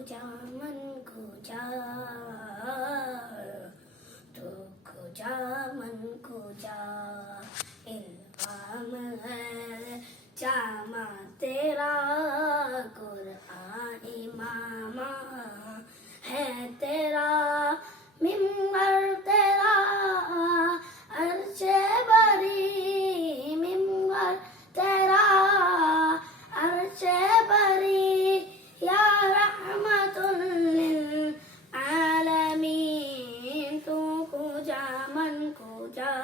जा मन को जा, तू को जा मन को जा। इल्हाम है जामा तेरा, कुरान इमामा है तेरा, मिंबर तेरा अर्शे बरी, मिंबर तेरा अर्शे बरी, या रहमतुल लिल आलमीन। तू को जा मन को जा,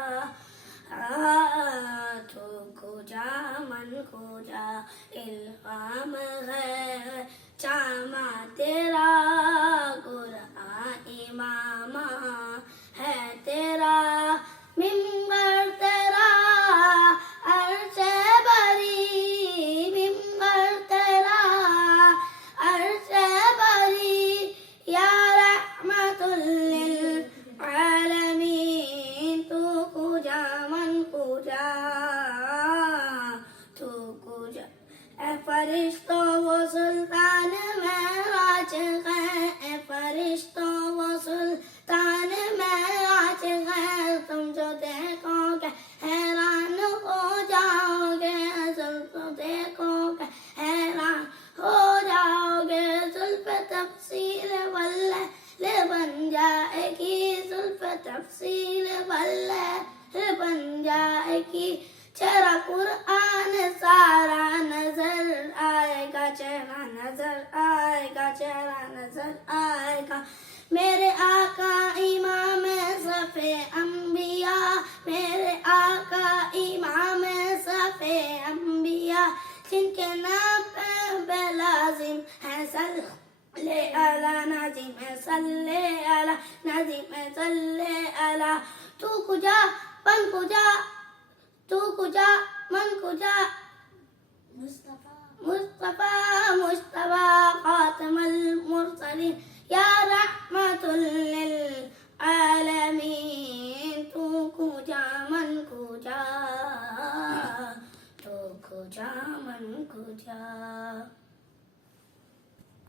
तू को जा मन को जा। इल्हाम है जामा तेरा, कुरान इमामा है तेरा, मिंबर तेरा अर्शे बरी, मिंबर तेरा अर्शे बरी, या रहमतुल लिल आलमीन। तू को जा मन को जा, तू को जा। ए फरिश्तों वो सुल्तान महराज है, ए फरिश्तों वो सुल्तान महराज है। तुम जो देखोगे हैरान हो जाओगे, तुम देखोगे हैरान हो जाओगे। जुल्फ तफसील वल्ले बन जाएगी, जुल्फ तफसील वल्ले बन जाएगी। चेहरा कुरान सारा नजर आएगा, चेहरा नजर आएगा, चेहरा नजर आएगा। मेरे आका इमाम सफे अंबिया, मेरे आका इमाम सफे अंबिया, जिनके नाम पे लाजिम है सल्ले अला नाजिम है, सल्ले अला नाजिम है, सल्ले अला। तू को जा मन को जा, तू को जा मन को जा। मुस्तफा मुस्तफा मुस्तफा खातमुल मुरसलीन, या रहमतुल लिल आलमीन। तू को जा मन को जा, तू को जा मन को जा।